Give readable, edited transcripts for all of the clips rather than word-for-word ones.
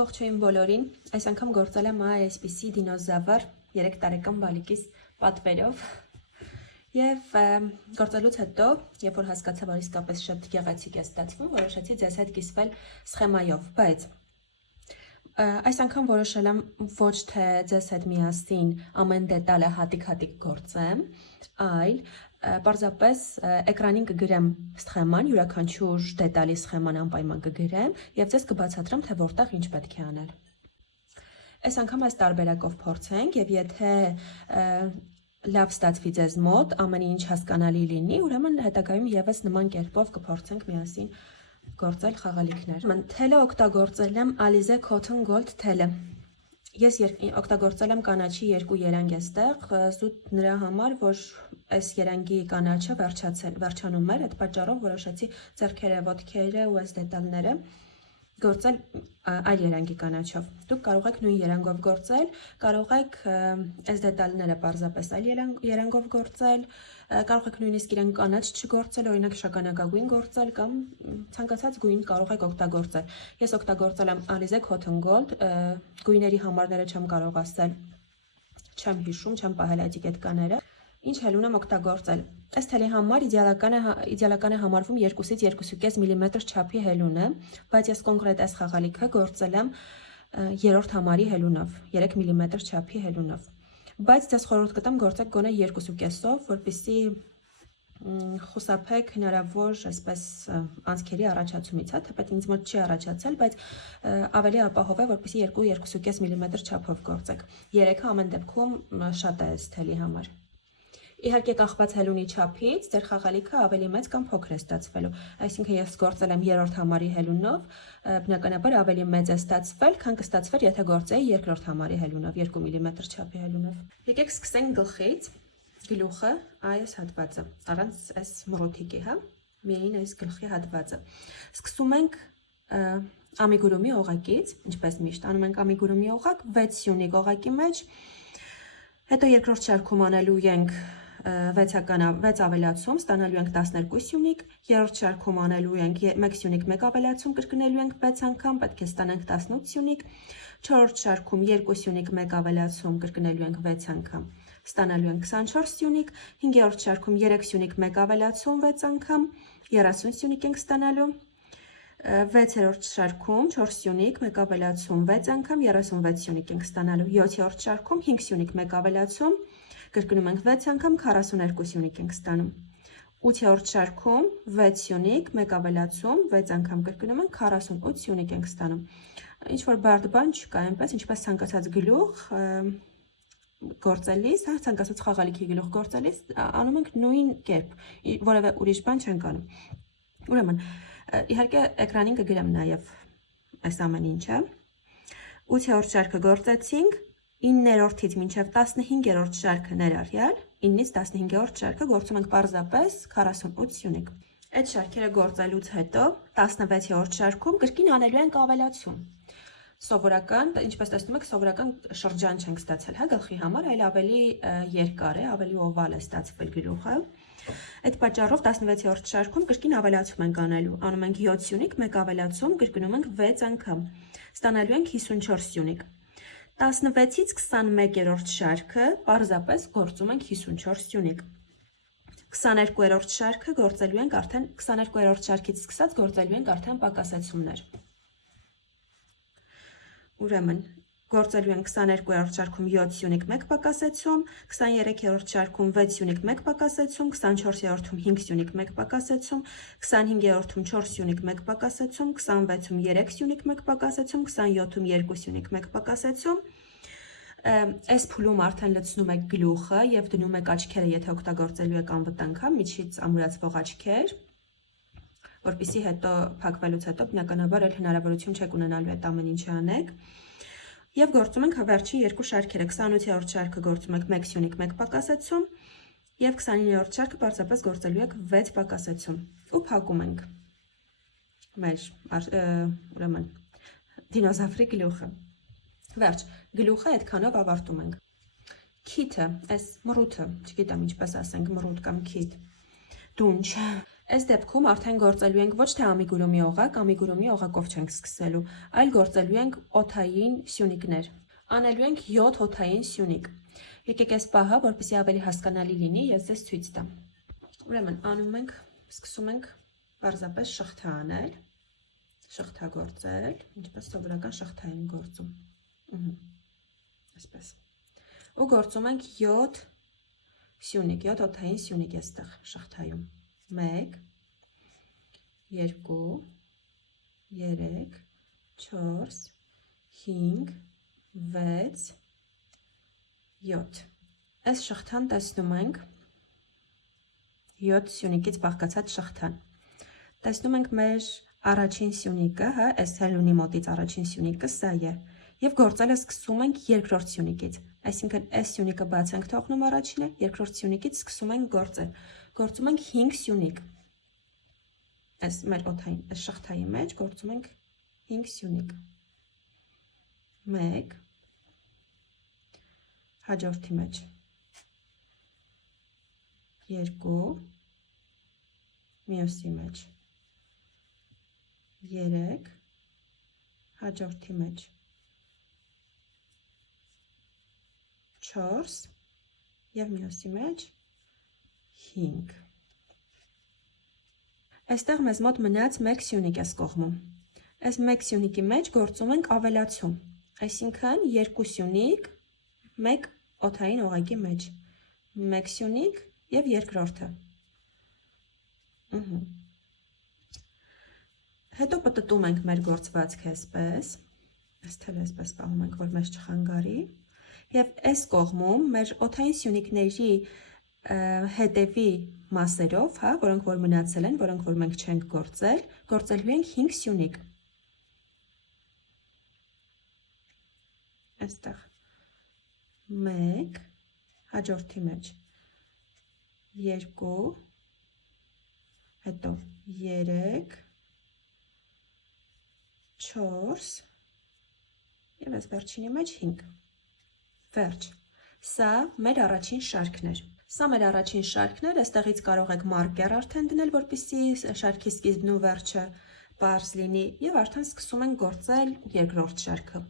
Ողջույն բոլորին, այս անգամ գործել եմ այսպիսի դինոզավր 3 տարեկան բալիկիս պատվերով և գործելուց հետո, երբ որ հասկացա, որ իսկապես շատ գեղեցիկ է ստացվում, որոշեցի ձեզ հետ կիսվել սխեմայով, բայց այս անգամ որոշել եմ ոչ թե ձեզ հետ միասին ամեն դետալը հատիկ-հատիկ գործեմ, այլ պարզապես էկրանին կգրեմ սխեման, յուրաքանչյուր դետալի սխեման անպայման կգրեմ և ձեզ կբացատրեմ, թե որտեղ ինչ պետք է անել։ Այս անգամ այս տարբերակով փորձենք և եթե լավ ստացվի ձեզ մոտ, ամեն ինչ հասկանալի լինի, ուրեմն հետագայում ևս նման կերպով կփորձենք միասին գործել խաղալիքներ։ Թելը օգտագործել եմ Alize Cotton Gold թելը։ Ես օգտագործել եմ կանաչի 2 երանգ էստեղ, զուտ նրա համար, որ այս երանգի կանաչը վերջանում էր, այդ պատճառով որոշեցի ձեռքերը, ոտքերը ու այս դետալները գործել այլ երանգի կանաչով։ Դուք կարող եք նույն երանգով գործել, կարող եք այս դետալները պարզապես այլ երանգով գործել, կարող եք նույնիսկ իրեն կանաչ չգործել, օրինակ շագանակագույն գործել կամ ցանկացած գույն կարող եք օգտագործել։ Ես օգտագործել եմ Alize Cotton Gold, գույների համարները չեմ կարող ասել, չեմ հիշում, չեմ պահել էտիկետկաները։ Ինչ հելուն եմ օգտագործել։ Այս թելի համար իդեալական է համարվում 2-ից 2.5 մմ չափի հելունը, բայց ես կոնկրետ այս խաղալիքը գործել եմ 3-րդ համարի հելունով, 3 մմ չափի հելունով։ Բայց ձեզ խորհուրդ կտամ գործեք գոնե 2.5-ով, որպեսզի խուսափեք հնարավոր այսպես անցքերի առաջացումից, թեպետ ինձ մոտ չի առաջացել, բայց ավելի ապահով է, որպեսզի 2-2.5 մմ չափով գործեք։ 3-ը ամեն դեպքում շատ է այս թելի համար։ Իհարկե կախված հելունի չափից, ձեր խաղալիքը ավելի մեծ կամ փոքր է ստացվելու։ Այսինքն ես գործել եմ 3-րդ համարի հելունով, բնականաբար ավելի մեծ է ստացվել, քան կստացվեր, եթե գործեի 2-րդ համարի հելունով, 2 մմ չափի հելունով։ Եկեք սկսենք գլխից, գլուխը, այս հատվածը, առանց այս մռութիկի, հա, միայն այս գլխի հատվածը։ Սկսում ենք ամիգուրումի օղակից, ինչպես միշտ անում ենք ամիգուրումի օղակ, 6 սյունիկ օղակի մեջ, հետո երկրորդ շարքում անելու ենք 6 ավելացում, ստանալու ենք 12 սյունիկ, երրորդ շարքում անելու ենք 1 սյունիկ 1 ավելացում, կրկնելու ենք 6 անգամ, պետք է ստանանք 18 սյունիկ, չորրորդ շարքում 2 սյունիկ 1 ավելացում, կրկնելու ենք 6 անգամ, ստանալու ենք 24 սյունիկ, 5-րդ շարքում 3 սյունիկ 1 ավելացում 6 անգամ, 30 սյունիկ ենք ստանալու, 6-րդ շարքում 4 սյունիկ 1 ավելացում 6 անգամ, 36 սյունիկ ենք ստանալու, 7-րդ շարքում 5 սյունիկ 1 ավելացում, կրկնում ենք 6 անգամ, 42 սյունիկ ենք ստանում, 8-րդ շարքում 6 սյունիկ 1 ավելացում 6 անգամ, կրկնում ենք 48 սյունիկ ենք ստանում։ Ինչ որ բարդ բան չկա, այնպես ինչպես ցանկացած գլուխ գործելիս, հա, ցանկացած խաղալիքի գլուխ գործելիս անում ենք նույն կերպ, որևէ ուրիշ բան չենք անում։ Ուրեմն, իհարկե էկրանին կգրեմ նաև այս ամեն ինչը։ 8-րդ շարքը գործեցինք, 9-րդից մինչև 15-րդ շարքը ներառյալ, 9-ից 15-րդ շարքը գործում ենք պարզապես 48 սյունիկ։ Այդ շարքերը գործելուց հետո 16-րդ շարքում կրկին անելու ենք ավելացում։ Սովորական, ինչպես տեսնում եք, սովորական շրջան չենք ստացել, հա, գլխի համար, այլ ավելի երկար է, ավելի օվալ է ստացվել գլուխը։ Այդ պատճառով 16-րդ շարքում կրկին ավելացում ենք անելու, անում ենք 7 սյունիկ, 1 ավելացում, կրկնում ենք 6 անգամ, ստանալու ենք 54 սյունիկ։ 16-ից 21-րդ շարքը պարզապես գործում ենք 54 սյունիկ։ 22-րդ շարքը գործելու ենք արդեն 22-րդ շարքից սկսած գործելու ենք արդեն պակասեցումներ։ Ուրեմն գործելու ենք 22-րդ շարքում 7 սյունիկ 1 պակասեցում, 23-րդ շարքում 6 սյունիկ 1 պակասեցում, 24-րդում 5 սյունիկ 1 պակասեցում, 25-րդում 4 սյունիկ 1 պակասեցում, 26-ում 3 սյունիկ 1 պակասեցում, 27-ում 2 սյունիկ 1 պակասեցում։ Այս փուլում արդեն լցնում եք գլուխը և դնում եք աչքերը, եթե օգտագործելու եք անվտանգ, միջից ամուրացվող աչքեր, որպեսզի հետո փակվելուց հետո բնականաբար էլ հնարավորություն չեք ունենալու այդ ամեն ինչը անեք։ Եվ գործում ենք վերջին երկու շարքերը, 28-րդ շարքը գործում եք 1 սյունիկ 1 պակասեցում և 29-րդ շարքը պարզապես գործելու եք 6 պակասեցում ու փակում ենք մեր ուրեմն դինոզավրի գլուխը։ Վերջ, գլուխը այդքանով ավարտում ենք։ Քիթը, այս մռութը, չգիտեմ ինչպես ասենք, մռութ կամ քիթ, դունչ, Այս դեպքում արդեն գործելու ենք ոչ թե ամիգուրումի օղակ, ամիգուրումի օղակով չենք սկսելու, այլ գործելու ենք օդային սյունիկներ։ Անելու ենք 7 օդային սյունիկ։ Եկեք այս պահը, որպեսզի ավելի հասկանալի լինի, ես ձեզ ցույց տամ։ Ուրեմն անում ենք, սկսում ենք պարզապես շղթա անել, շղթագործել, ինչպես սովորական շղթա ենք գործում։ Այսպես։ Ու գործում ենք 7 սյունիկ, 7 օդային սյունիկ այստեղ շղթայում։ 1 2 3 4 5 6 7 Այս շղթան տեսնում ենք 7 սյունիկից բաղկացած շղթան։ Տեսնում ենք մեր առաջին սյունիկը, հա, այս հելունի մոտից առաջին սյունիկը սա է։ Եվ գործելը սկսում ենք երկրորդ սյունիկից։ Այսինքն այս սյունիկը բաց ենք թողնում առաջինը, երկրորդ սյունիկից սկսում ենք գործել։ Գործում ենք 5 սյունիկ։ Այս մեր օդային, այս շղթայի մեջ գործում ենք 5 սյունիկ։ 1 հաջորդի մեջ 2 մյուսի մեջ 3 հաջորդի մեջ 4 եւ մյուսի մեջ 5 Այստեղ մեզ մոտ մնաց 1 սյունիկ այս կողմում։ Այս 1 սյունիկի մեջ գործում ենք ավելացում, այսինքն 2 սյունիկ 1 օդային օղակի մեջ, 1 սյունիկ եւ երկրորդը։ Հետո պտտում ենք մեր գործվածքը այսպես, այստեղ այսպես պահում ենք, որ մեզ չխանգարի, եւ այս կողմում մեր օդային սյունիկների հետևի մասերով, հա, որոնք որ մնացել են, որոնք որ մենք չենք գործել, գործելու ենք 5 սյունիկ։ Այստեղ 1 հաջորդի մեջ 2 հետո 3 4 եւ այս վերջինի մեջ 5 Վերջ, սա մեր առաջին շարքն էր։ Սա մեր առաջին շարքն էր, այստեղից կարող եք մարկեր արդեն դնել, որպեսզի շարքի սկիզբն ու վերջը պարզ լինի, եւ արդեն սկսում ենք գործել երկրորդ շարքը։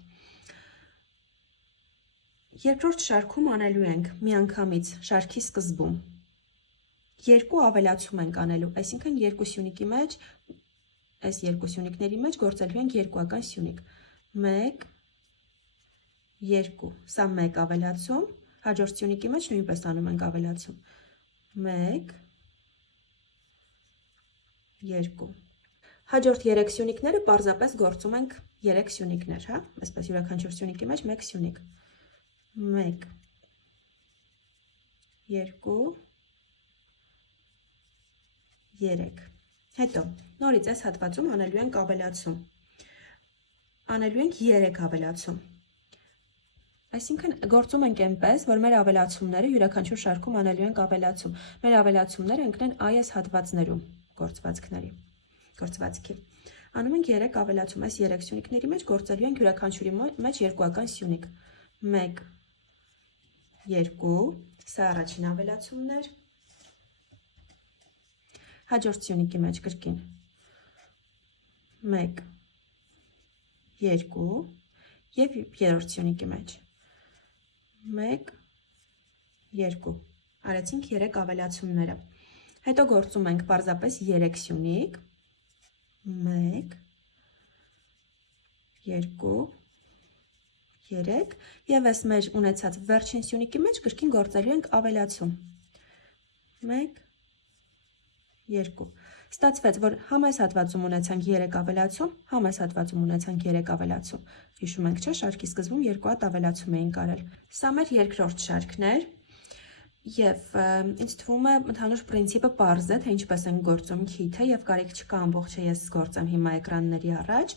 Երկրորդ շարքում անելու ենք միանգամից շարքի սկզբում 2 ավելացում ենք անելու, այսինքն 2 սյունիկի մեջ, այս 2 սյունիկների մեջ գործելու ենք երկուական սյունիկ։ 1 2 Սա 1 ավելացում, հաջորդ սյունիկի մեջ նույնպես անում ենք ավելացում։ 1 2 Հաջորդ 3 սյունիկները պարզապես գործում ենք 3 սյունիկներ, հա, այսպես յուրաքանչյուր սյունիկի մեջ 1 սյունիկ։ 1 2 3 Հետո նորից այս հատվածում անելու ենք ավելացում։ Անելու ենք 3 ավելացում։ Այսինքն գործում ենք այնպես, որ մեր ավելացումները յուրաքանչյուր շարքում անելու ենք ավելացում։ Մեր ավելացումները ընկնեն այս հատվածներում գործվածքի։ Անում ենք 3 ավելացում, այս 3 սյունիկների մեջ գործելու ենք յուրաքանչյուրի մեջ երկուական սյունիկ։ 1 2 Սա առաջին ավելացումն էր։ Հաջորդ սյունիկի մեջ կրկին 1 2 եւ երրորդ սյունիկի մեջ 1 2 Արեցինք 3 ավելացումները։ Հետո գործում ենք պարզապես 3 սյունիկ 1 2 3 եւ այս մեր ունեցած վերջին սյունիկի մեջ կրկին գործելու ենք ավելացում 1 2 Ստացվեց, որ համ այս հատվածում ունեցանք 3 ավելացում, համ այս հատվածում ունեցանք 3 ավելացում։ Հիշում ենք, չէ՞, շարքի սկզբում 2 հատ ավելացում էինք արել։ Սա մեր երկրորդ շարքն էր։ Եվ ինձ թվում է ընդհանուր պրինցիպը պարզ է, թե ինչպես են գործում քիթը եւ կարիք չկա ամբողջը ես գործեմ հիմա էկրանների առաջ։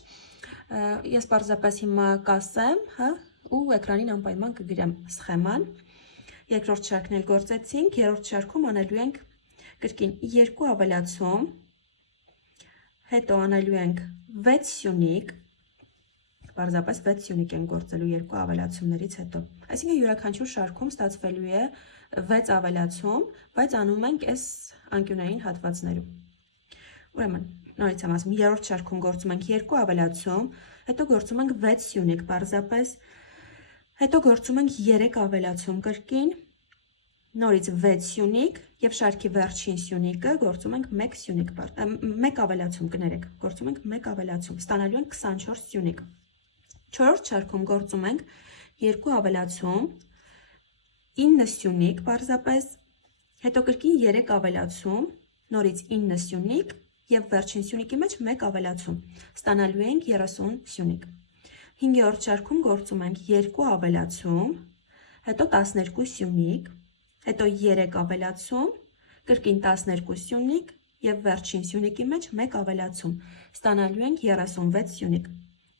Ես պարզապես հիմա կասեմ, հա, ու էկրանին անպայման կգրեմ սխեման։ Երկրորդ շարքն էլ գործեցինք, երրորդ շարքում անելու ենք կրկին 2 ավելացում, հետո անելու ենք 6 սյունիկ, պարզապես 6 սյունիկ են գործելու 2 ավելացումներից հետո։ Այսինքն յուրաքանչյուր շարքում ստացվելու է 6 ավելացում, բայց անում ենք այս անկյունային հատվածներում։ Ուրեմն, նորից եմ ասում, երրորդ շարքում գործում ենք 2 ավելացում, հետո գործում ենք 6 սյունիկ պարզապես, հետո գործում ենք 3 ավելացում կրկին, նորից 6 սյունիկ եւ շարքի վերջին սյունիկը գործում ենք 1 սյունիկ, 1 ավելացում կներեք, գործում ենք 1 ավելացում, ստանալու ենք 24 սյունիկ։ Չորրորդ շարքում գործում ենք 2 ավելացում, 9 սյունիկ պարզապես, հետո կրկին 3 ավելացում, նորից 9 սյունիկ եւ վերջին սյունիկի մեջ 1 ավելացում, ստանալու ենք 30 սյունիկ։ 5-րդ շարքում գործում ենք 2 ավելացում, հետո 12 սյունիկ, հետո 3 ավելացում, կրկին 12 սյունիկ եւ վերջին սյունիկի մեջ 1 ավելացում, ստանալու ենք 36 սյունիկ։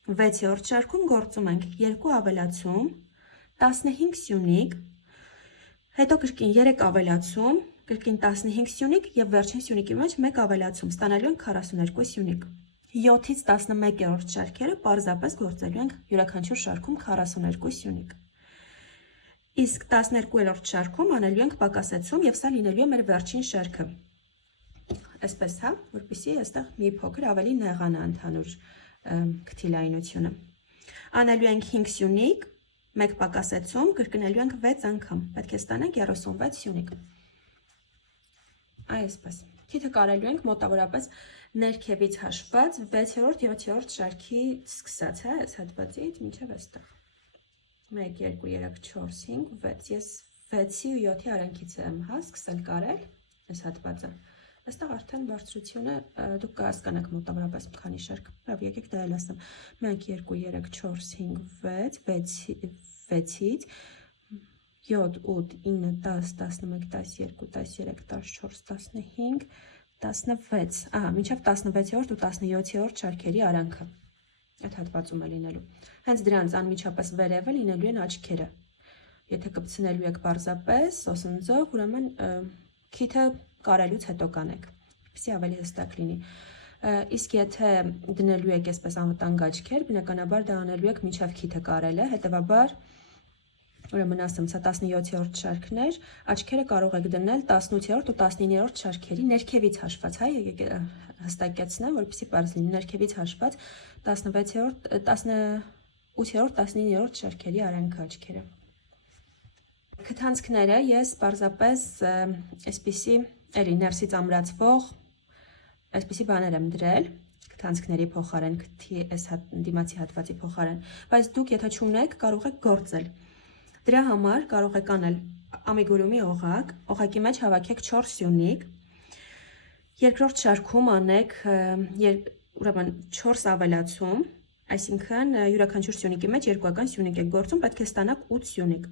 6-րդ շարքում գործում ենք 2 ավելացում, 15 սյունիկ, հետո կրկին 3 ավելացում, կրկին 15 սյունիկ եւ վերջին սյունիկի մեջ 1 ավելացում, ստանալու ենք 42 սյունիկ։ 7-ից 11-րդ շարքերը պարզապես գործելու ենք յուրաքանչյուր շարքում 42 սյունիկ։ Իսկ 12-րդ շարքում անելու ենք պակասեցում եւ սա լինելու է մեր վերջին շարքը։ Այսպես, հա, որպեսզի այստեղ մի փոքր ավելի նեղանա ընդհանուր քթիլայնությունը։ Անելու ենք 5 սյունիկ, 1 պակասեցում, կրկնելու ենք 6 անգամ, պետք է ստանանք 36 սյունիկ։ Այսպես, քիթը կարելու ենք մոտավորապես ներքևից հաշված 6-րդ, 7-րդ շարքի սկսած, հա, այս հատվածից մինչև այստեղ։ 1, 2, 3, 4, 5, 6, ես 6-ի ու 7-ի արանքից եմ, հա, սկսել կարել այս հատվածը։ Այստեղ արդեն բարձրությունը դուք կհասկանաք մոտավորապես քանի շարք։ Լավ, եկեք դա էլ ասեմ։ 1, 2, 3, 4, 5, 6, 6-ից 7, 8, 9, 10, 11, 12, 13, 14, 15, 16, ահա, մինչև 16-րդ ու 17-րդ շարքերի արանքը։ Այդ հատվածում է լինելու։ Հենց դրանց անմիջապես վերևը լինելու են աչքերը։ Եթե կպցնելու եք պարզապես սոսնձով, ուրեմն քիթը կարելուց հետո կանեք, որպեսզի ավելի հստակ լինի։ Իսկ եթե դնելու եք այսպես անվտանգ աչքեր, բնականաբար դա անելու եք մինչև քիթը կարելը, հետևաբար ուրեմն ասեմ, սա 17-րդ շարքներ, աչքերը կարող եք դնել 18-րդ ու 19-րդ շարքերի ներքևից հաշված, հա, եկեք հստակեցնեմ, որպեսզի պարզ լինի, ներքևից հաշված 16-րդ, 18-րդ, 19-րդ շարքերի արանքը աչքերը։ Քթանցքները ես պարզապես այսպիսի էլի ներսից ամրացվող այսպիսի բաներ եմ դրել քթանցքների փոխարեն, քթի այս դիմացի հատվածի փոխարեն, բայց դուք եթե չունեք, կարող եք գործել։ Դրա համար կարող եք անել ամիգուրումի օղակ, օղակի մեջ հավաքեք 4 սյունիկ, երկրորդ շարքում անեք ուրեմն 4 ավելացում, այսինքն յուրաքանչյուր սյունիկի մեջ երկուական սյունիկ եք գործում, պետք է ստանաք 8 սյունիկ։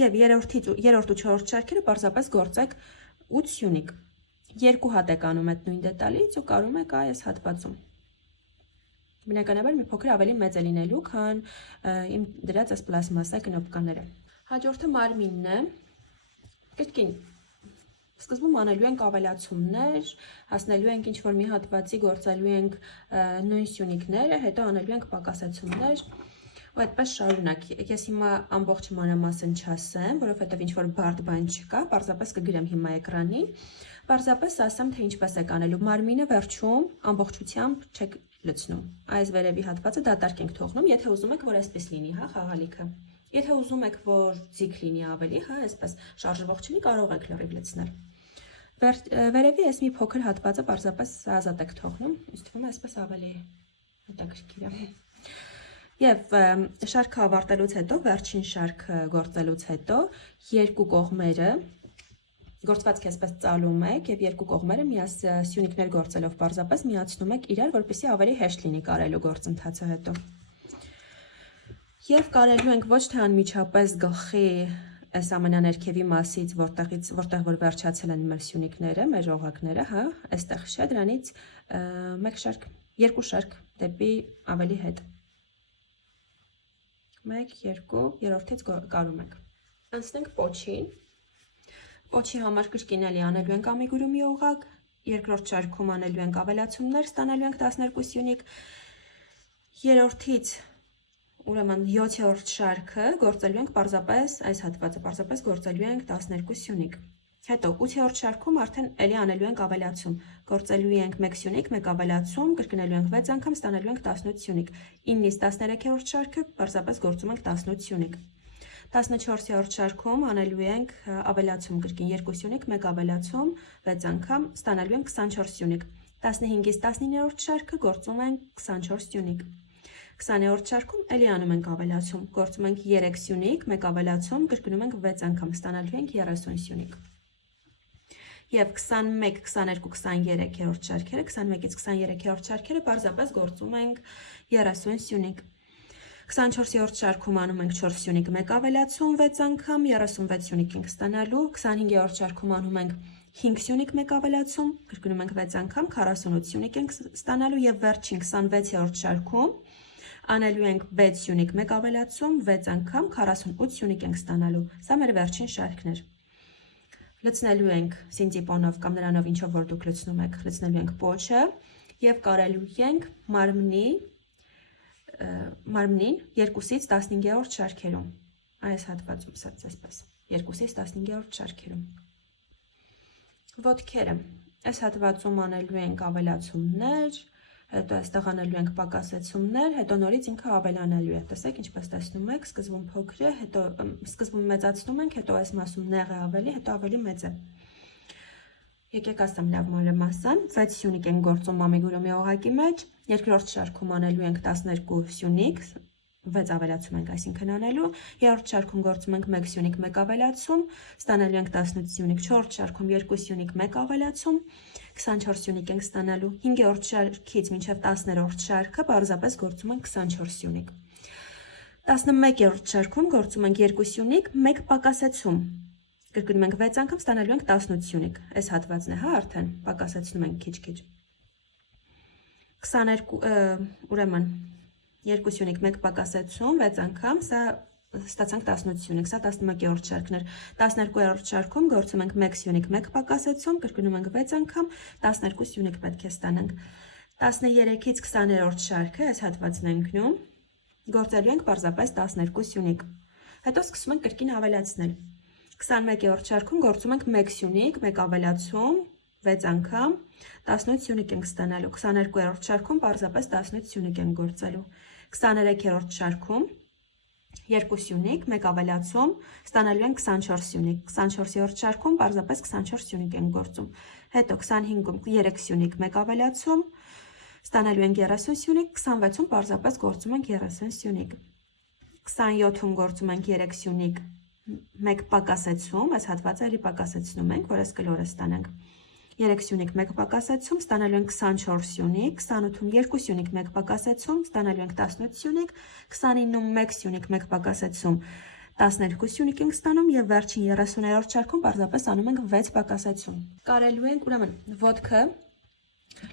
Եվ երրորդ ու չորրորդ շարքերը պարզապես գործեք 8 սյունիկ։ 2 հատ եք անում այդ նույն դետալից ու կարում եք այս հատվածում։ Բնականաբար մի փոքր ավելի մեծ է լինելու, քան իմ դրած այս պլաստմասսա կնոպկաները։ Հաջորդը մարմինն է։ Կրկին սկզբում անելու ենք ավելացումներ, հասնելու ենք ինչ-որ մի հատվածի, գործելու ենք նույն սյունիկները, հետո անելու ենք պակասեցումներ ու այդպես շարունակ։ Ես հիմա ամբողջ մանրամասն չասեմ, որովհետև ինչ-որ բարդ բան չկա, պարզապես կգրեմ հիմա էկրանին, պարզապես ասեմ, թե ինչպես եք անելու։ Մարմինը վերջում ամբողջությամբ չեք լցնում։ Այս վերևի հատվածը դատարկ ենք թողնում, եթե ուզում եք, որ այսպես լինի, հա, խաղալիքը։ Եթե ուզում եք, որ ձիգ լինի ավելի, հա, այսպես շարժվող չլինի, կարող եք լրիվ լցնել։ Վերևի այս մի փոքր հատվածը պարզապես ազատ եք թողնում, ինձ թվում է այսպես ավելի հետաքրքիր է։ Եվ շարքը ավարտելուց հետո, վերջին շարքը գործելուց հետո, երկու կողմերը գործվածքը այսպես ծալում եք եւ երկու կողմերը սյունիկներ գործելով պարզապես միացնում եք իրար, որպեսզի ավելի հեշտ լինի կարելու գործընթացը հետո։ Եվ կարելու ենք ոչ թե անմիջապես գլխի այս ամենաներքևի մասից, որտեղ որ վերջացել են մեր սյունիկները, մեր օղակները, հա, այստեղ չէ, դրանից մեկ շարք, երկու շարք դեպի ավելի հետ։ 1, 2, երրորդից կարում ենք։ Անցնենք պոչին։ Պոչի համար կրկին էլի անելու ենք ամիգուրումի օղակ, երկրորդ շարքում անելու ենք ավելացումներ, ստանալու ենք 12 սյունիկ, երրորդից ուրեմն 7-րդ շարքը գործելու ենք պարզապես այս հատվածը, պարզապես գործելու ենք 12 սյունիկ։ Հետո 8-րդ շարքում արդեն էլի անելու ենք ավելացում։ Գործելու ենք 1 սյունիկ, 1 ավելացում, կրկնելու ենք 6 անգամ, ստանալու ենք 18 սյունիկ։ 9-ից 13-րդ շարքը պարզապես գործում ենք 18 սյունիկ։ 14-րդ շարքում անելու ենք ավելացում, կրկին 2 սյունիկ, 1 ավելացում, 6 անգամ, ստանալու ենք 24 սյունիկ։ 15-ից 19-րդ շարքը գործում ենք 24 սյունիկ։ 20-րդ շարքում էլի անում ենք ավելացում, գործում ենք 3 սյունիկ, 1 ավելացում, կրկնում ենք 6 անգամ, ստանալու ենք 30 սյունիկ։ Եվ 21, 22, 23-րդ շարքերը, 21-ից 23-րդ շարքերը պարզապես գործում ենք 30 սյունիկ։ 24-րդ շարքում անում ենք 4 սյունիկ, 1 ավելացում, 6 անգամ, 36 սյունիկ ենք ստանալու։ 25-րդ շարքում անում ենք 5 սյունիկ, 1 ավելացում, կրկնում ենք 6 անգամ, 48 սյունիկ ենք ստանալու եւ վերջին 26-րդ շարքում անելու ենք 6 սյունիկ, 1 ավելացում, 6 անգամ, 48 սյունիկ ենք ստանալու։ Սա մեր վերջին շարքն էր։ Լցնելու ենք սինտիպոնով կամ նրանով ինչով որ դուք լցնում եք, լցնելու ենք պոչը եւ կարելու ենք մարմնին 2-ից 15-րդ շարքերում։ Այս հատվածում սա այսպես 2-ից 15-րդ շարքերում։ Ոտքերը այս հատվածում անելու ենք ավելացումներ, հետո այստեղ անելու ենք պակասեցումներ, հետո նորից ինքը ավելանալու է։ Տեսեք, ինչպես տեսնում եք, սկզբում փոքր է, հետո սկզբում մեծացնում ենք, հետո այս մասում նեղ է ավելի, հետո ավելի մեծ է։ Եկեք ասեմ լավ մանրամասն, 6 սյունիկ ենք գործում ամիգուրումի օղակի մեջ, երկրորդ շարքում անելու ենք 12 սյունիկ, 6 ավելացում ենք, այսինքն անելու, երրորդ շարքում գործում ենք 1 սյունիկ, 1 ավելացում, ստանալու ենք 18 սյունիկ, չորրորդ շարքում 2 սյունիկ, 1 ավելացում, 24 սյունիկ ենք ստանալու, 5-րդ շարքից մինչև 10-րդ շարքը պարզապես գործում ենք 24 սյունիկ։ 11-րդ շարքում գործում ենք 2 սյունիկ, 1 պակասեցում, կրկնում ենք 6 անգամ, ստանալու ենք 18 սյունիկ, այս հատվածն է, հա, արդեն պակասեցնում ենք քիչ-քիչ։ 22, ուրեմն 2 սյունիկ, 1 պակասեցում, 6 անգամ, սա ստացանք 18 սյունիկ, սա 11-րդ շարքն էր։ 12-րդ շարքում գործում ենք 1 սյունիկ, 1 պակասեցում, կրկնում ենք 6 անգամ, 12 սյունիկ պետք է ստանանք։ 13-ից 20-րդ շարքը, այս հատվածն է ընկնում, գործելու ենք պարզապես 12 սյունիկ։ Հետո սկսում ենք կրկին ավելացնել։ 21-րդ շարքում գործում ենք 1 սյունիկ, 1 ավելացում, 6 անգամ, 18 սյունիկ ենք ստանալու։ 22-րդ շարքում պարզապես 18 սյունիկ ենք գործելու։ 23-րդ շարքում 2 սյունիկ, 1 ավելացում, ստանալու ենք 24 սյունիկ։ 24-րդ շարքում պարզապես 24 սյունիկ ենք գործում։ Հետո 25-ում 3 սյունիկ, 1 ավելացում, ստանալու ենք 30 սյունիկ, 26-ում պարզապես գործում ենք 30 սյունիկ։ 27-ում գործում ենք 3 սյունիկ, 1 պակասեցում, այս հատվածը էլի պակասեցնում ենք, որ այս կլորը ստանանք։ 3 սյունիկ, 1 պակասեցում, ստանալու ենք 24 սյունիկ, 28-ում 2 սյունիկ, 1 պակասեցում, ստանալու ենք 18 սյունիկ, 29-ում 1 սյունիկ, 1 պակասեցում, 12 սյունիկ ենք ստանում եւ վերջին 30-րդ շարքում պարզապես անում ենք 6 պակասեցում։ Կարելու ենք, ուրեմն, ոտքը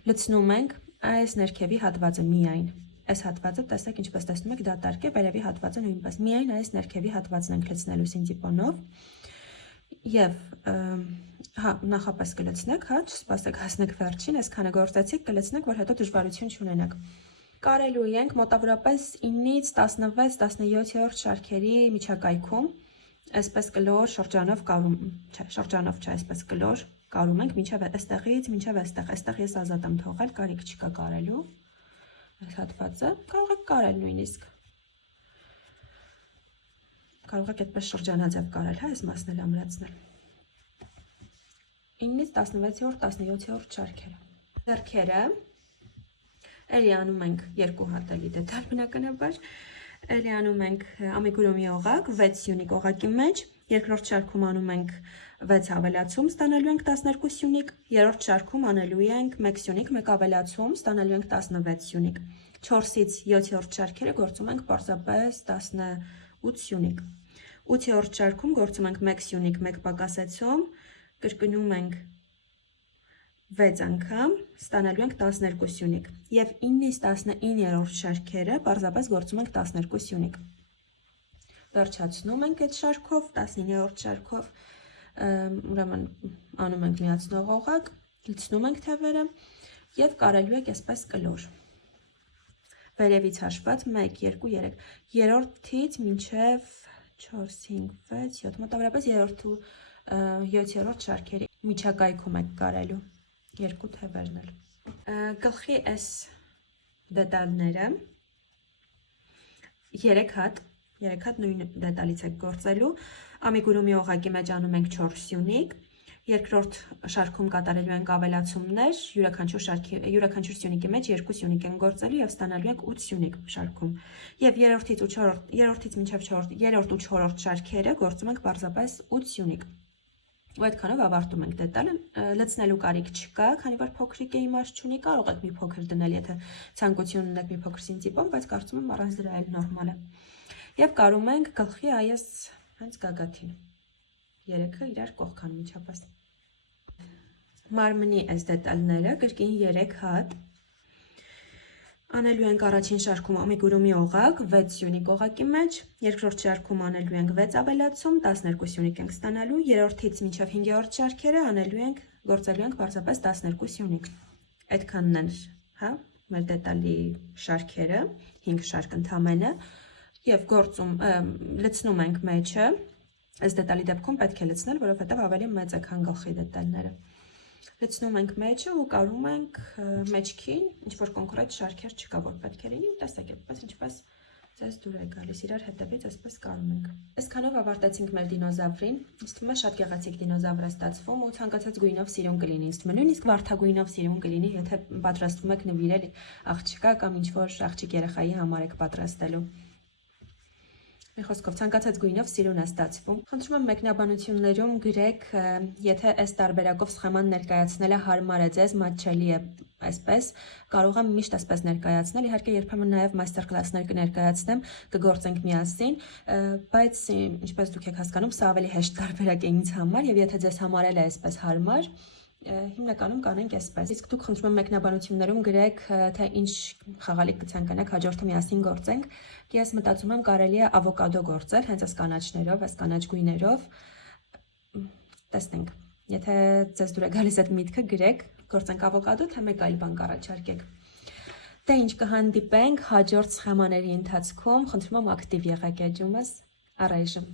լցնում ենք այս ներքևի հատվածը միայն։ Այս հատվածը տեսեք, ինչպես տեսնում եք, դատարկ է, վերևի հատվածը նույնպես միայն այս ներքևի հատվածն ենք լցնելու սինտիպոնով։ Եվ հա, նախապես կլցնեք, հա, չսպասեք հասնեք վերջին, այսքանը գործեցիք, կլցնեք, որ հետո դժվարություն չունենաք։ Կարելու ենք մոտավորապես 9-ից 16-17-րդ շարքերի միջակայքում, այսպես կլոր շրջանով կարում, չէ, շրջանով չէ, այսպես կլոր կարում ենք մինչև այստեղից, մինչև այստեղ ես ազատ եմ թողել, կարիք չկա կարելու։ Այս հատվածը կարող եք կարել նույնիսկ։ Կարող եք այդպես շրջանաձև կարել, հա, այս մասն էլ ամրացնել։ 9-ից 16-րդ, 17-րդ շարքերը։ Ձեռքերը էլի անում ենք երկու հատ էլի դետալ բնականաբար։ Էլի անում ենք ամիգուրումի օղակ, 6 սյունիկ օղակի մեջ, երկրորդ շարքում անում ենք 6 ավելացում, ստանալու ենք 12 սյունիկ, երրորդ շարքում անելու ենք 1 սյունիկ, 1 ավելացում, ստանալու ենք 16 սյունիկ։ 4-ից 7-րդ շարքերը գործում ենք պարզապես 18 սյունիկ։ 8-րդ շարքում գործում ենք 1 սյունիկ, 1 պակասեցում, կրկնում ենք 6 անգամ, ստանալու ենք 12 սյունիկ։ Եվ 9-ից 19-րդ շարքերը պարզապես գործում ենք 12 սյունիկ։ Վերջացնում ենք այդ շարքով, 19-րդ շարքով, ուրեմն անում ենք միացնող օղակ, լցնում ենք թևերը եւ կարելու եք այսպես կլոր։ Վերևից հաշված 1, 2, 3, երրորդից մինչև 4, 5, 6, 7, մոտավորապես երրորդու 7-րդ շարքերի միջակայքում եք կարելու երկու թևերն էլ։ Գլխի այս դետալները 3 հատ նույն դետալից եք գործելու։ Ամիգուրումի օղակի մեջ անում ենք 4 սյունիկ, երկրորդ շարքում կատարելու ենք ավելացումներ, յուրաքանչյուր սյունիկի մեջ 2 սյունիկ են գործելու եւ ստանալու ենք 8 սյունիկ շարքում։ Եվ երրորդից մինչև 3-րդ ու 4-րդ շարքերը գործում ենք պարզապես 8 սյունիկ։ Ու այդքանով ավարտում ենք դետալը, լցնելու կարիք չկա, քանի որ փոքրիկ է իմաստ չունի, կարող եք մի փոքր դնել, եթե ցանկություն ունեք մի փոքր սինտիպոն, բայց կարծում եմ առանց դրա էլ նորմալ է։ Եվ կարում ենք գլխի այս հենց գագաթին։ 3-ը իրար կողքան միջապես։ Մարմնի այս դետալները կրկին 3 հատ անելու ենք առաջին շարքում ամիգուրումի օղակ 6 սյունիկ օղակի մեջ, երկրորդ շարքում անելու ենք 6 ավելացում, 12 սյունիկ ենք ստանալու, երրորդից մինչև 5-րդ շարքերը գործելու ենք պարզապես 12 սյունիկ։ Այդքանն են, հա, մեր դետալի շարքերը, 5 շարք ընդամենը, եւ լցնում ենք մեջը, այս դետալի դեպքում պետք է լցնել, որովհետեւ ավելի մեծ է, քան գլխի դետալները։ Լցնում ենք մեջը ու կարում ենք մեջքին, ինչ որ կոնկրետ շարքեր չկա, որ պետք է լինի, տեսեք, այդպես ինչպես ձեզ դուր է գալիս, իրար հետևից այսպես կարում ենք։ Այսքանով ավարտեցինք մեր դինոզավրին, ինձ թվում է շատ գեղեցիկ դինոզավր է ստացվում ու ցանկացած գույնով սիրուն կլինի, ինձ թվում է նույնիսկ վարդագույնով սիրուն կլինի, եթե պատրաստվում եք նվիրել աղջկա կամ ինչ որ աղջիկ երեխայի համար եք պատրաստելու։ Մի խոսքով ցանկացած գույնով սիրուն է ստացվում։ Խնդրում եմ մեկնաբանություններում գրեք, եթե այս տարբերակով սխեման ներկայացնելը հարմար է ձեզ, մատչելի է այսպես, կարող եմ միշտ այսպես ներկայացնել, իհարկե երբեմն նաև մաստեր կլասներ կներկայացնեմ, կգործենք միասին, բայց ինչպես դուք եք հասկանում, սա ավելի հեշտ տարբերակ է ինձ համար, եւ եթե ձեզ համար էլ է այսպես հարմար, հիմնականում կանենք այսպես։ Իսկ դուք խնդրում եմ մեկնաբանություններում գրեք, թե ինչ խաղալիք կցանկանաք հաջորդը միասին գործենք։ Ես մտածում եմ կարելի է ավոկադո գործել, հենց այս կանաչներով, այս կանաչ գույներով։ Տեսնենք։ Եթե ձեզ դուր է գալիս այդ միտքը, գրեք, գործենք ավոկադո, թե մեկ այլ բան կառաջարկեք։ Դե ինչ կհանդիպենք հաջորդ սխեմաների ընթացքում, խնդրում եմ ակտիվ եղեք էջումս, առայժմ։